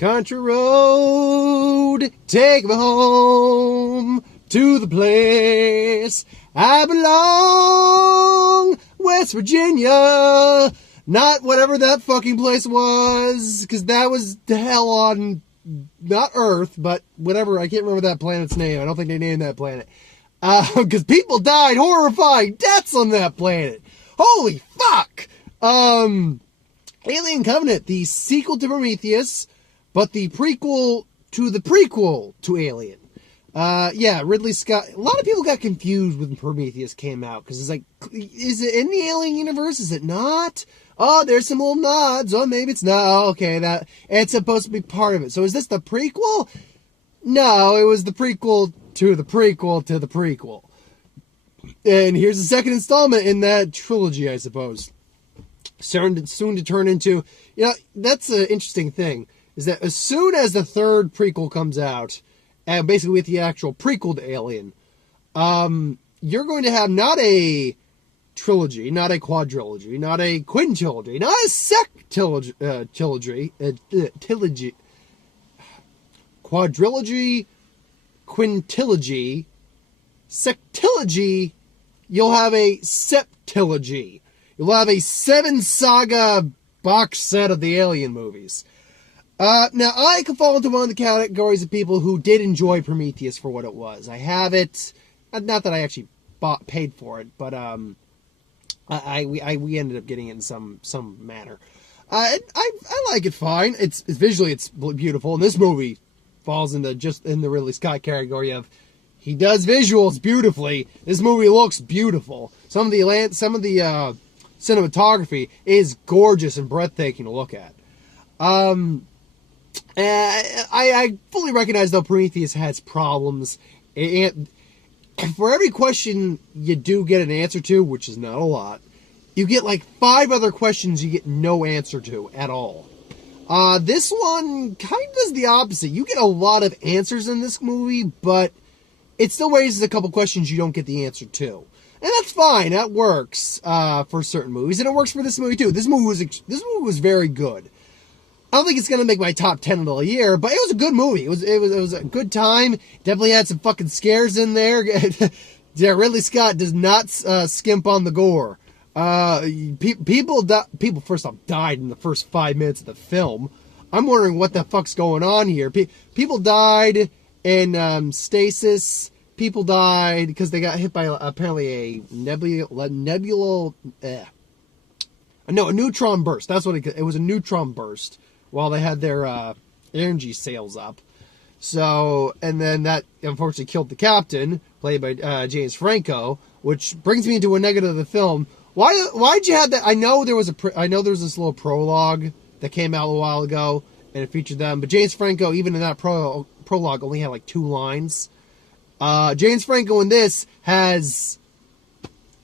Country road, take me home to the place I belong, West Virginia. Not whatever that fucking place was, because that was the hell on, not Earth, but whatever. I can't remember that planet's name. I don't think they named that planet. Because people died horrifying deaths on that planet. Holy fuck! Alien Covenant, the sequel to Prometheus, but the prequel to Alien. Yeah, Ridley Scott. A lot of people got confused when Prometheus came out, because it's like, is it in the Alien universe? Is it not? Oh, there's some little nods. Oh, maybe it's not. Oh, okay, that it's supposed to be part of it. So is this the prequel? No, it was the prequel to the prequel to the prequel. And here's the second installment in that trilogy, I suppose. Soon to turn into, that's an interesting thing, is that as soon as the third prequel comes out, and basically with the actual prequel to Alien, you're going to have not a trilogy, not a quadrilogy, not a quintilogy, not a quadrilogy, quintilogy, sectilogy. You'll have a septilogy. You'll have a 7 saga box set of the Alien movies. Now, I could fall into one of the categories of people who did enjoy Prometheus for what it was. I have it, not that I actually paid for it, but we ended up getting it in some manner. I like it fine. It's visually it's beautiful, and this movie falls into just in the Ridley Scott category of he does visuals beautifully. This movie looks beautiful. Some of the cinematography is gorgeous and breathtaking to look at. I fully recognize, though, Prometheus has problems. And for every question you do get an answer to, which is not a lot, you get like 5 other questions you get no answer to at all. This one kind of does the opposite. You get a lot of answers in this movie, but it still raises a couple questions you don't get the answer to. And that's fine. That works for certain movies, and it works for this movie too. This movie was very good. I don't think it's gonna make my top 10 of the year, but it was a good movie. It was a good time. Definitely had some fucking scares in there. Yeah, Ridley Scott does not skimp on the gore. People first off died in the first 5 minutes of the film. I'm wondering what the fuck's going on here. People died in stasis. People died because they got hit by apparently a neutron burst. That's what it was, a neutron burst while they had their energy sails up. So, and then that unfortunately killed the captain, played by James Franco, which brings me into a negative of the film. Why'd you have that? I know there was this little prologue that came out a while ago, and it featured them, but James Franco, even in that prologue, only had like 2 lines. James Franco in this has,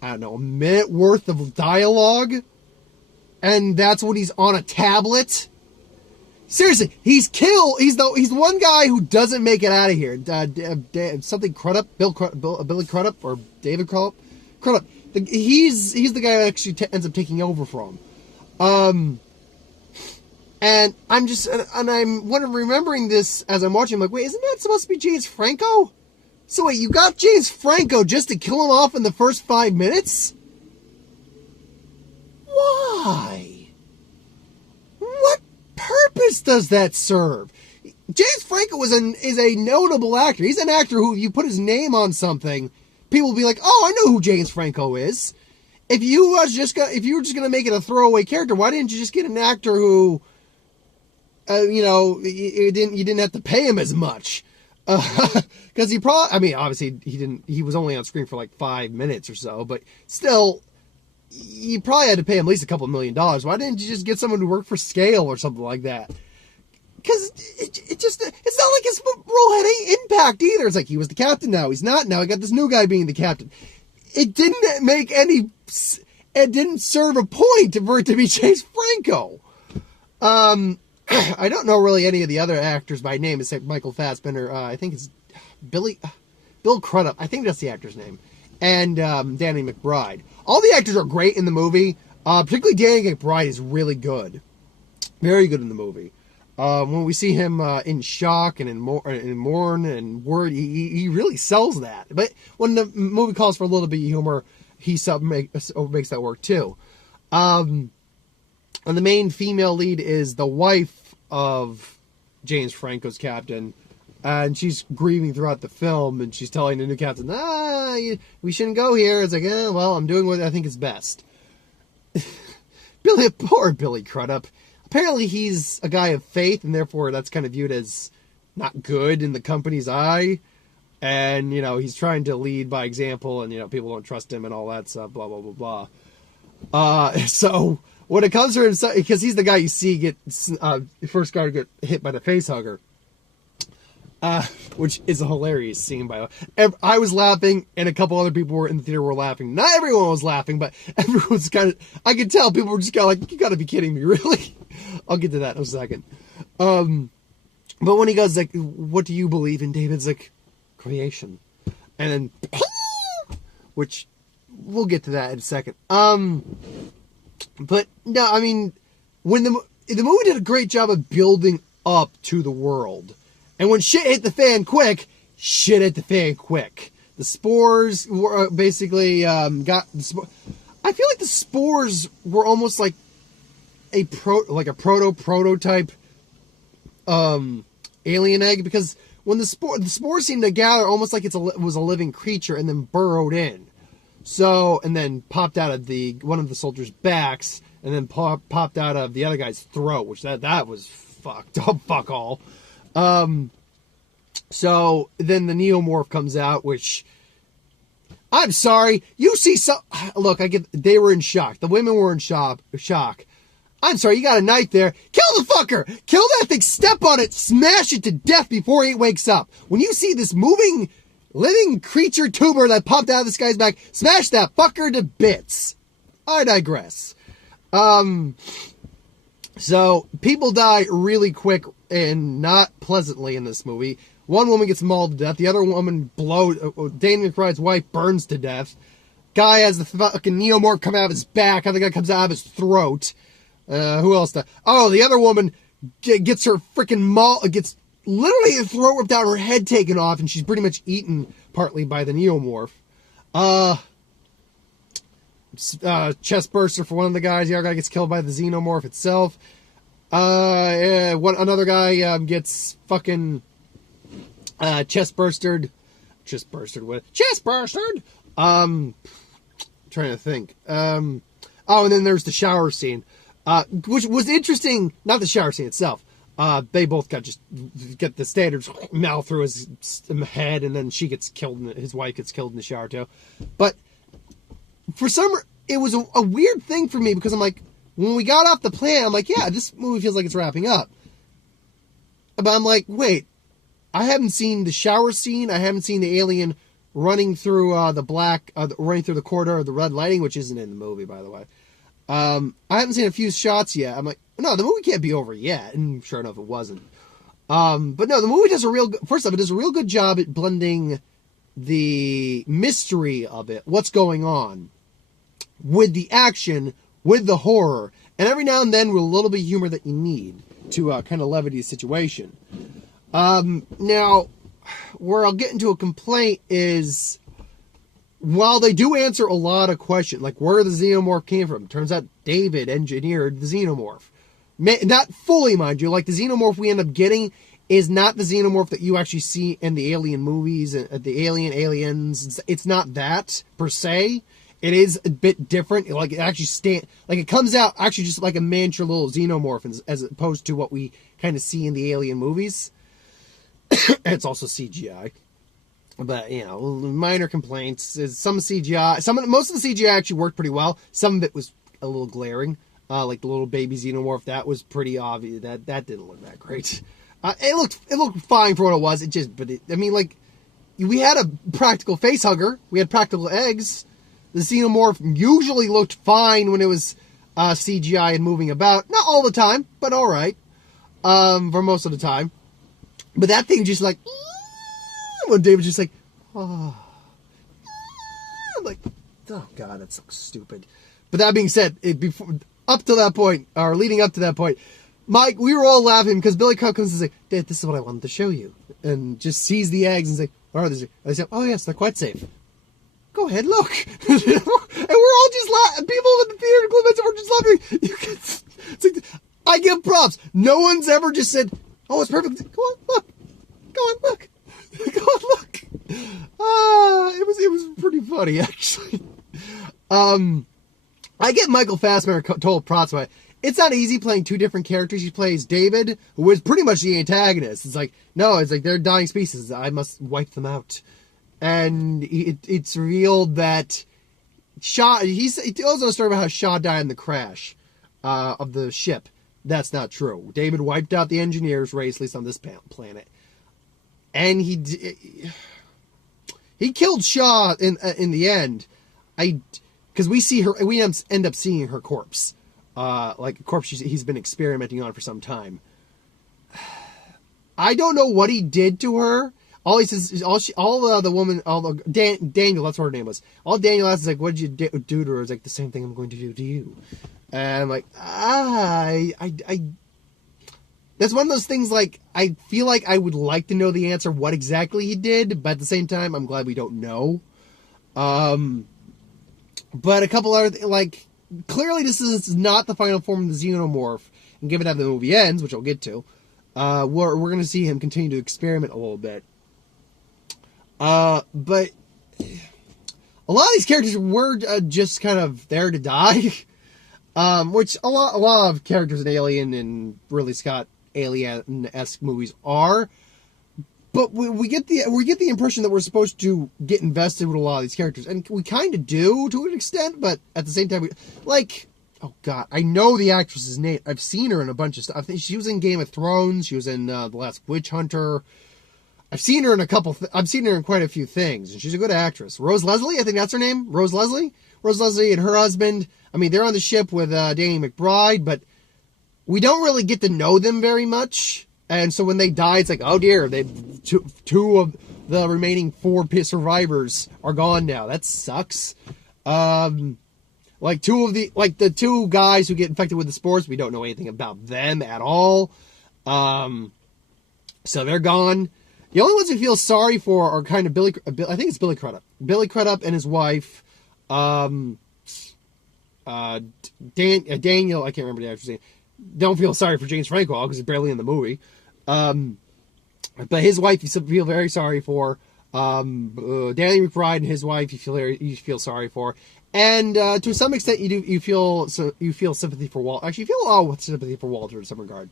I don't know, a minute worth of dialogue, and that's when he's on a tablet. Seriously, he's the one guy who doesn't make it out of here. Something Crudup, Billy Crudup, or David Crudup. He's the guy that actually ends up taking over from. And I'm remembering this as I'm watching. I'm like, wait, isn't that supposed to be James Franco? So wait, you got James Franco just to kill him off in the first 5 minutes? Why? What purpose does that serve? James Franco is a notable actor. He's an actor who, if you put his name on something, people will be like, "Oh, I know who James Franco is." If you were just gonna make it a throwaway character, why didn't you just get an actor who, you didn't have to pay him as much? Because obviously he was only on screen for like 5 minutes or so, but still, you probably had to pay him at least a couple $1 million. Why didn't you just get someone to work for scale or something like that? Because it's not like his role had any impact either. It's like, he was the captain, now he's not. Now I got this new guy being the captain. It didn't serve a point for it to be James Franco. I don't know really any of the other actors by name except Michael Fassbender. I think it's Bill Crudup. I think that's the actor's name. And Danny McBride. All the actors are great in the movie. Particularly Danny McBride is really good. Very good in the movie. When we see him in shock and in mourn and word, he really sells that. But when the movie calls for a little bit of humor, he makes that work too. And the main female lead is the wife of James Franco's captain, and she's grieving throughout the film, and she's telling the new captain, we shouldn't go here. It's like, well, I'm doing what I think is best. Poor Billy Crudup. Apparently he's a guy of faith, and therefore that's kind of viewed as not good in the company's eye. And, he's trying to lead by example, and, people don't trust him and all that stuff, blah, blah, blah, blah. So when it comes to him, because he's the guy you see get, first guy to get hit by the face hugger, which is a hilarious scene, by the way. I was laughing, and a couple other people in the theater were laughing. Not everyone was laughing, but everyone's kind of, I could tell people were just kind of like, you gotta be kidding me, really? I'll get to that in a second. But when he goes, like, what do you believe in, David's like, creation. And then, which, we'll get to that in a second. But, no, I mean, when the movie did a great job of building up to the world. And when shit hit the fan quick, shit hit the fan quick. The spores were basically, I feel like the spores were almost like a prototype alien egg, because when the spores seemed to gather almost like it was a living creature and then burrowed in. So, and then popped out of one of the soldiers' backs, and then popped out of the other guy's throat, which that was fucked up, fuck all. So then the Neomorph comes out, which, I'm sorry, look, they were in shock. The women were in shock. I'm sorry, you got a knife there. Kill the fucker! Kill that thing, step on it, smash it to death before it wakes up. When you see this moving, living creature tuber that popped out of this guy's back, smash that fucker to bits. I digress. So, people die really quick and not pleasantly in this movie. One woman gets mauled to death. The other woman Danny McBride's wife burns to death. Guy has the fucking Neomorph come out of his back. Other guy comes out of his throat. Who else? The other woman gets her freaking gets literally her throat ripped out, her head taken off, and she's pretty much eaten partly by the Neomorph. Chest burster for one of the guys. The other guy gets killed by the Xenomorph itself. Another guy gets fucking chest bursted. Trying to think. And then there's the shower scene, which was interesting. Not the shower scene itself. They both get the standards mouth through his head, and then she gets killed. His wife gets killed in the shower too. But for it was a weird thing for me, because I'm like, when we got off the plane, I'm like, yeah, this movie feels like it's wrapping up. But I'm like, wait, I haven't seen the shower scene. I haven't seen the alien running through running through the corridor of the red lighting, which isn't in the movie, by the way. I haven't seen a few shots yet. I'm like, no, the movie can't be over yet. And sure enough, it wasn't. But no, the movie does it does a real good job at blending the mystery of it, what's going on, with the action, with the horror, and every now and then with a little bit of humor that you need to kind of levity the situation. Now, where I'll get into a complaint is, while they do answer a lot of questions, like where the Xenomorph came from, turns out David engineered the Xenomorph. Not fully, mind you. Like, the Xenomorph we end up getting is not the Xenomorph that you actually see in the Alien movies, the Aliens. It's not that, per se. It is a bit different. Like, it actually it comes out actually just like a miniature little Xenomorph, as opposed to what we kind of see in the Alien movies. It's also CGI. But, minor complaints. Some CGI, most of the CGI actually worked pretty well. Some of it was a little glaring. Like the little baby Xenomorph, that was pretty obvious. That didn't look that great. It looked fine for what it was. We had a practical face hugger. We had practical eggs. The Xenomorph usually looked fine when it was CGI and moving about. Not all the time, but all right. For most of the time. But that thing just like, when David's just like, oh. I'm like, oh god, that's so stupid. But that being said, leading up to that point, Mike, we were all laughing because Billy Crudup comes and says, Dad, this is what I wanted to show you. And just sees the eggs and says, what are these? I said, oh yes, they're quite safe. Go ahead, look. And we're all just laughing. People in the theater, including myself, are just laughing. It's like, I give props. No one's ever just said, oh, it's perfect. Go on, look. Go on, look. Go on, look. It was pretty funny, actually. I get Michael Fassbender total props by it. It's not easy playing two different characters. He plays David, who is pretty much the antagonist. It's like, no, it's like they're dying species. I must wipe them out. And it's revealed that Shaw, he tells a story about how Shaw died in the crash of the ship. That's not true. David wiped out the engineers race, at least on this planet. And he killed Shaw in the end. Because we end up seeing her corpse. Like a corpse he's been experimenting on for some time. I don't know what he did to her. All he says is Daniel, that's what her name was. All Daniel asks is like, what did you do to her? It's like the same thing I'm going to do to you. And I'm like, that's one of those things, like, I feel like I would like to know the answer, what exactly he did, but at the same time, I'm glad we don't know. But a couple other, like, clearly this is not the final form of the Xenomorph, and given how the movie ends, which I'll get to, we're going to see him continue to experiment a little bit. But a lot of these characters were just kind of there to die, which a lot of characters in Alien and Ridley Scott Alien-esque movies are. But we get the impression that we're supposed to get invested with a lot of these characters, and we kind of do to an extent. But at the same time, oh god, I know the actress's name. I've seen her in a bunch of stuff. I think she was in Game of Thrones. She was in The Last Witch Hunter. I've seen her in I've seen her in quite a few things, and she's a good actress. Rose Leslie, I think that's her name. Rose Leslie and her husband. I mean, they're on the ship with Danny McBride, but we don't really get to know them very much. And so when they die, it's like, oh dear, two of the remaining 4 survivors are gone now. That sucks. Like the 2 guys who get infected with the spores, we don't know anything about them at all. So they're gone. The only ones we feel sorry for are kind of I think it's Billy Crudup. Billy Crudup and his wife, Daniel, I can't remember the actor's name. Don't feel sorry for James Franco because he's barely in the movie. But his wife you feel very sorry for. Danny McBride and his wife you feel sorry for. And to some extent you feel sympathy for Walter. Actually, you feel a lot of sympathy for Walter in some regard.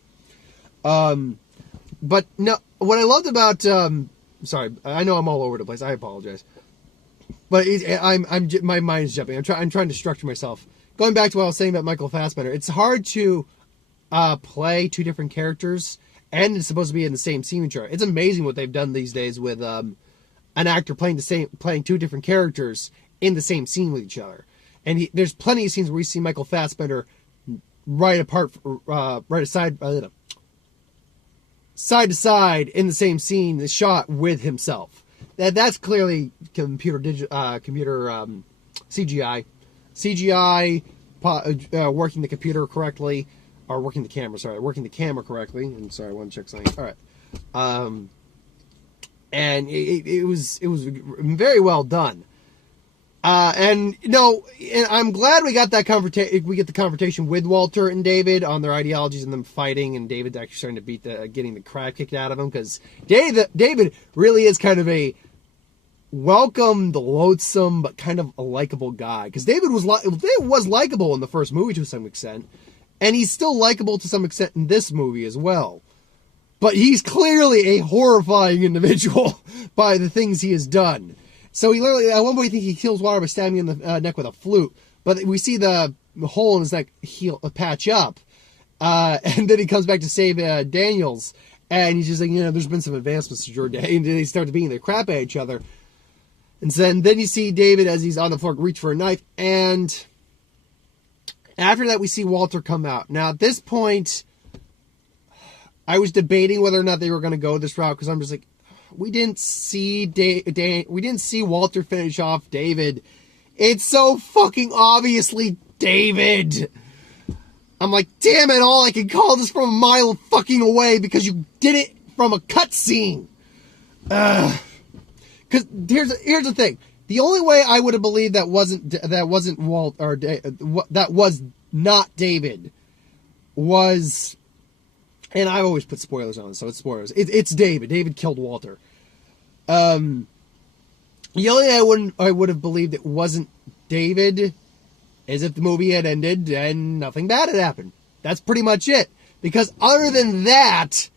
But no, what I loved about sorry, I know I'm all over the place. I apologize. But my mind's jumping. I'm trying to structure myself. Going back to what I was saying about Michael Fassbender, it's hard to play 2 different characters, and it's supposed to be in the same scene. It's amazing what they've done these days with an actor playing 2 different characters in the same scene with each other. And there's plenty of scenes where we see Michael Fassbender side to side in the same scene, the shot with himself. That's clearly computer CGI. CGI working the computer correctly, or working the camera correctly. And sorry, I want to check something. All right, and it was very well done. And I'm glad we got that conversation. We get the confrontation with Walter and David on their ideologies and them fighting, and David actually starting to getting the crap kicked out of him, because David really is kind of a welcome, loathsome, but kind of a likable guy. Because David was likable in the first movie to some extent, and he's still likable to some extent in this movie as well. But he's clearly a horrifying individual by the things he has done. So he literally, at one point, I think he kills Walter by stabbing him in the neck with a flute. But we see the hole in his neck patch up. And then he comes back to save Daniels. And he's just like, there's been some advancements to your day. And then they start beating the crap at each other. And then you see David, as he's on the floor, reach for a knife. And after that, we see Walter come out. Now, at this point, I was debating whether or not they were going to go this route. Because I'm just like, we didn't see Walter finish off David. It's so fucking obviously David. I'm like, damn it all, I can call this from a mile fucking away because you did it from a cutscene. Because here's the thing. The only way I would have believed that wasn't Walt, or that was not David, was, and I always put spoilers on it, so it's spoilers. It's David. David killed Walter. The only way I would have believed it wasn't David is if the movie had ended and nothing bad had happened. That's pretty much it. Because other than that,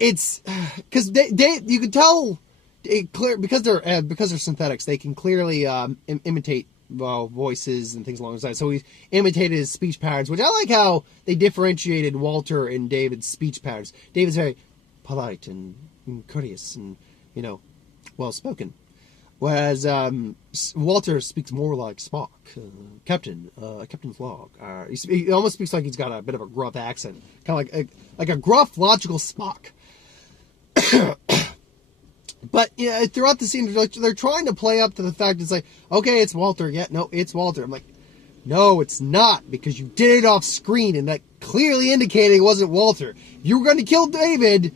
it's because you can tell it clear because they're synthetics. They can clearly imitate voices and things along those lines. So he imitated his speech patterns, which I like how they differentiated Walter and David's speech patterns. David's very polite and courteous and well spoken. Whereas Walter speaks more like Spock, Captain's log. He almost speaks like he's got a bit of a gruff accent, kind of like a gruff, logical Spock. But throughout the scene, they're trying to play up to the fact it's like, okay, it's Walter. Yeah, no, it's Walter. I'm like, no, it's not, because you did it off screen, and that clearly indicated it wasn't Walter. If you were going to kill David,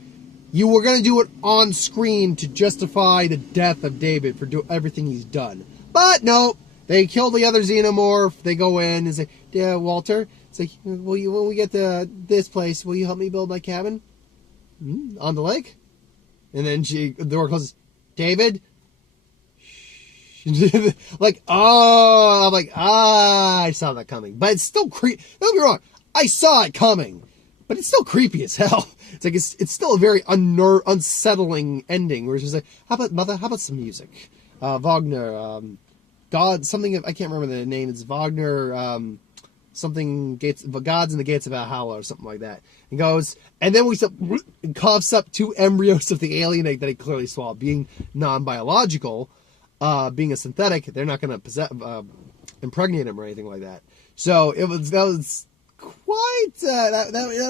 you were going to do it on screen to justify the death of David for everything he's done. But no, they kill the other xenomorph. They go in and say, yeah, Walter, it's like, when we get to this place, will you help me build my cabin? On the lake? And then the door closes. David? Like, oh, I'm like, I saw that coming. But it's still creepy. Don't get me wrong. I saw it coming. But it's still creepy as hell. It's like, it's still a very unsettling ending. Where it's just like, how about some music? Wagner, something, I can't remember the name. It's Wagner, something, Gods in the Gates of Valhalla or something like that. And goes, and then and coughs up 2 embryos of the alien egg that he clearly swallowed. Being non-biological, being a synthetic, they're not going to impregnate him or anything like that. So that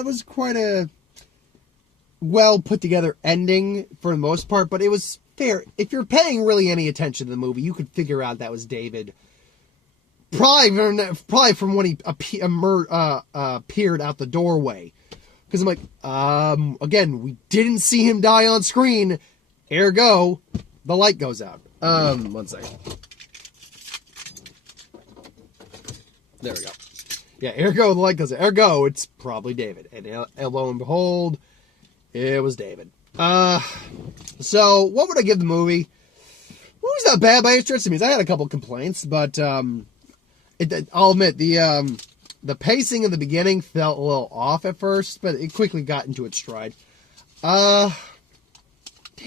was quite a well put together ending for the most part, but it was fair. If you're paying really any attention to the movie, you could figure out that was David. Probably from when he appeared out the doorway. Because I'm like, again, we didn't see him die on screen. Ergo, the light goes out. One second. There we go. Yeah, ergo, the light goes out. Ergo, it's probably David. And lo and behold, it was David. So, what would I give the movie? The movie's not bad by any stretch of means. I had a couple complaints, but I'll admit, the pacing in the beginning felt a little off at first, but it quickly got into its stride. Damn,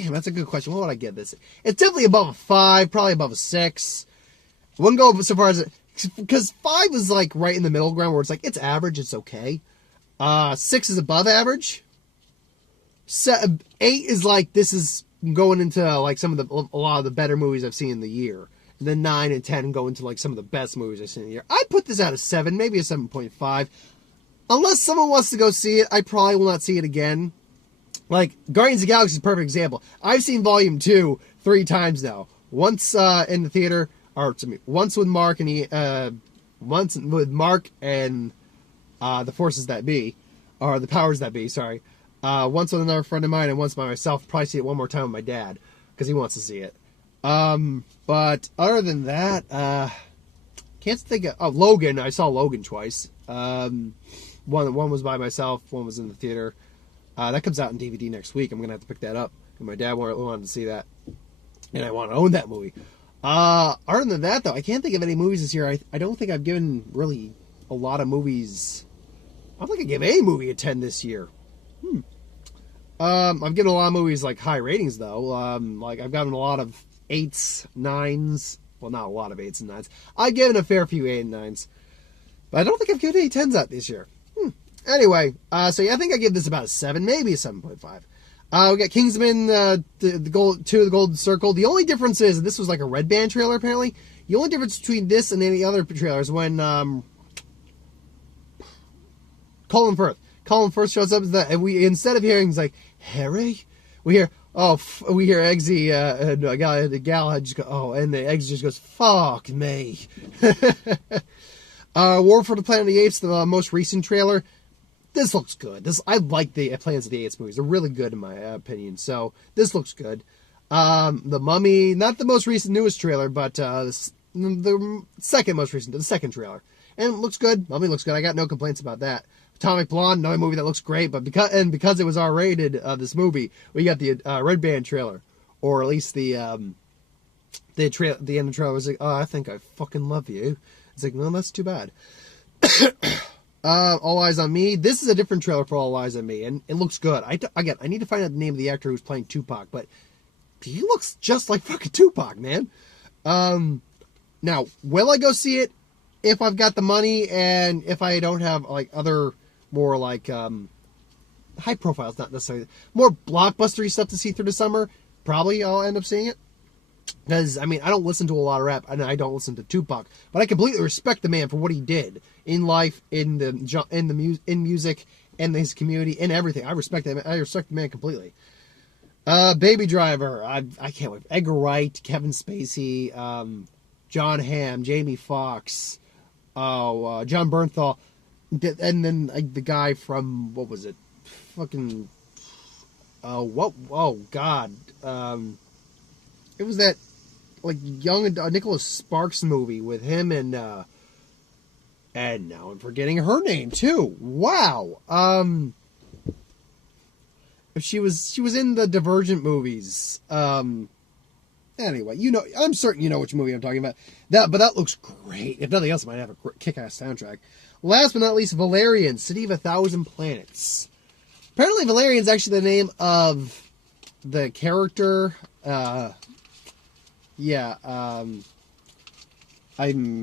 that's a good question. What would I give this? It's definitely above a 5, probably above a 6. I wouldn't go so far as because 5 is like right in the middle ground where it's like, it's average, it's okay. 6 is above average. 8 is like, this is going into like a lot of the better movies I've seen in the year. And then 9 and 10 go into like some of the best movies I've seen in the year. I'd put this at a 7, maybe a 7.5. Unless someone wants to go see it, I probably will not see it again. Like, Guardians of the Galaxy is a perfect example. I've seen Volume 2 3 times now. Once in the theater, once with Mark and the Forces That Be, or the Powers That Be, sorry. Once with another friend of mine, and once by myself. Probably see it one more time with my dad, because he wants to see it. But other than that, can't think of Logan. I saw Logan twice. One was by myself, one was in the theater. That comes out in DVD next week. I'm gonna have to pick that up. And my dad wanted to see that, and I want to own that movie. Other than that, though, I can't think of any movies this year. I don't think I've given really a lot of movies. I don't think I gave any movie a 10 this year. I've given a lot of movies like high ratings though. Like I've gotten a lot of 8s, 9s. Well, not a lot of 8s and 9s. I've given a fair few 8 and 9s. But I don't think I've given any 10s out this year. Anyway, so yeah, I think I give this about a 7, maybe a 7.5. We got Kingsman, the Golden Circle. The only difference is, and this was like a Red Band trailer apparently, the only difference between this and any other trailers when Colin Firth shows up, is that we, instead of hearing, he's like, Harry? We hear Eggsy, and the gal just go, oh, and the Eggsy just goes, fuck me. War for the Planet of the Apes, the most recent trailer. This looks good. I like the Planet of the Apes movies. They're really good in my opinion. So this looks good. The Mummy, not the most recent newest trailer, but the second most recent, the second trailer. And it looks good. Mummy looks good. I got no complaints about that. Atomic Blonde, another movie that looks great, but because it was R-rated, this movie, we got the Red Band trailer, or at least the end of the trailer was like, oh, I think I fucking love you. It's like, no, that's too bad. All Eyes on Me. This is a different trailer for All Eyes on Me, and it looks good. I need to find out the name of the actor who's playing Tupac, but he looks just like fucking Tupac, man. Now, will I go see it if I've got the money and if I don't have like other more like high profiles, not necessarily more blockbustery stuff to see through the summer? Probably I'll end up seeing it. Because, I mean, I don't listen to a lot of rap, and I don't listen to Tupac, but I completely respect the man for what he did in life, in music, in his community, in everything. I respect that. I respect the man completely. Baby Driver. I can't wait. Edgar Wright, Kevin Spacey, John Hamm, Jamie Foxx, John Bernthal, and then the guy from, what was it? Fucking, oh God. It was that, like, young Nicholas Sparks movie with him and now I'm forgetting her name too. Wow. She was in the Divergent movies. Anyway, I'm certain you know which movie I'm talking about. But that looks great. If nothing else, it might have a kick-ass soundtrack. Last but not least, Valerian, City of a Thousand Planets. Apparently, Valerian's actually the name of the character. I'm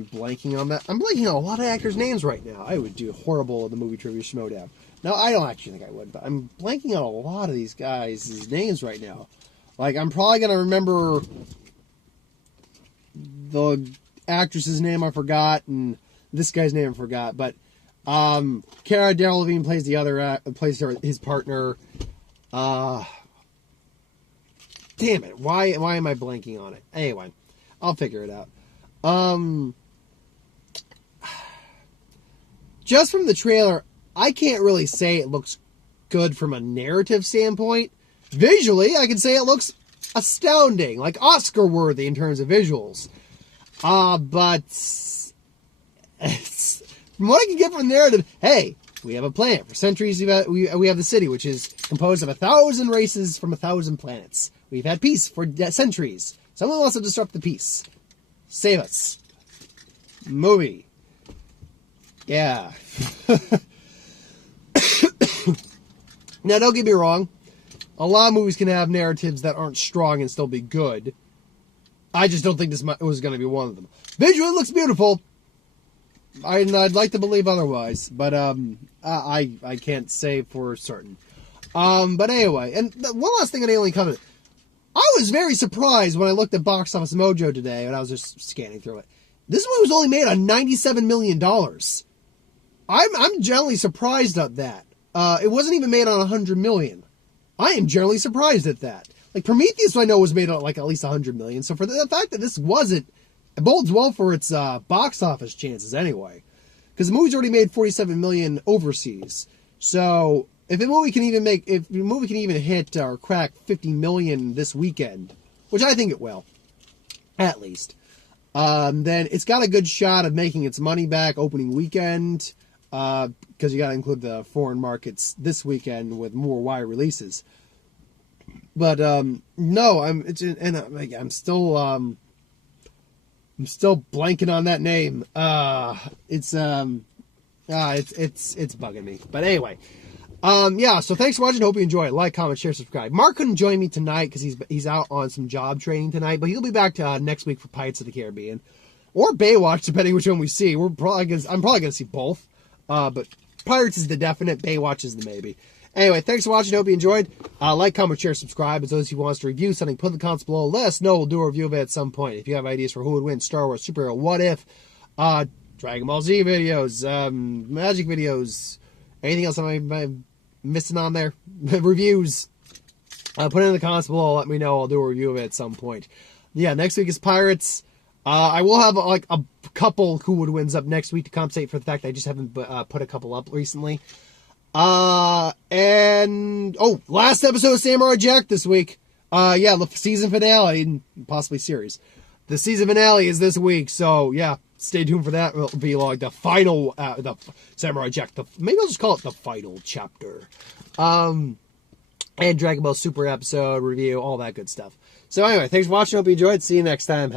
blanking on that. I'm blanking on a lot of actors' names right now. I would do horrible in the movie trivia schmodown. No, I don't actually think I would, but I'm blanking on a lot of these guys' names right now. Like, I'm probably going to remember the actress's name I forgot, and this guy's name I forgot, but Cara Delevingne plays plays his partner. Damn it, why am I blanking on it? Anyway, I'll figure it out. Just from the trailer, I can't really say it looks good from a narrative standpoint. Visually, I can say it looks astounding, like Oscar-worthy in terms of visuals. But from what I can get from the narrative, hey, we have a planet. For centuries, we have the city, which is composed of 1,000 races from 1,000 planets. We've had peace for centuries. Someone wants to disrupt the peace. Save us. Movie. Yeah. Now, don't get me wrong. A lot of movies can have narratives that aren't strong and still be good. I just don't think this was going to be one of them. Visually, it looks beautiful. I'd like to believe otherwise, but I can't say for certain. But anyway, and one last thing on Alien Covenant. I was very surprised when I looked at Box Office Mojo today, and I was just scanning through it. This movie was only made on $97 million. I'm generally surprised at that. It wasn't even made on $100 million. I am generally surprised at that. Like, Prometheus, I know, was made on, like, at least $100 million. So for the fact that this wasn't, it bodes well for its box office chances anyway. Because the movie's already made $47 million overseas. So if a movie can even hit or crack $50 million this weekend, which I think it will, at least, then it's got a good shot of making its money back opening weekend. Because you got to include the foreign markets this weekend with more wide releases. But no, I'm still blanking on that name. It's bugging me. But anyway, yeah. So thanks for watching. Hope you enjoy it. Like, comment, share, subscribe. Mark couldn't join me tonight because he's out on some job training tonight, but he'll be back next week for Pirates of the Caribbean or Baywatch, depending which one we see. I'm probably gonna see both. But Pirates is the definite, Baywatch is the maybe. Anyway, thanks for watching. Hope you enjoyed. Like, comment, share, subscribe. As those who wants to review something, put in the comments below. Let us know. We'll do a review of it at some point. If you have ideas for who would win, Star Wars, superhero, what if, Dragon Ball Z videos, Magic videos, anything else I might be missing on there, reviews, put it in the comments below. Let me know. I'll do a review of it at some point. Yeah, next week is Pirates. I will have like a couple Who Would Wins up next week to compensate for the fact that I just haven't put a couple up recently. Last episode of Samurai Jack this week. The season finale and possibly series. The season finale is this week, so yeah, stay tuned for that. It'll be like the final, the Samurai Jack. Maybe I'll just call it the final chapter. And Dragon Ball Super episode review, all that good stuff. So anyway, thanks for watching. Hope you enjoyed. See you next time.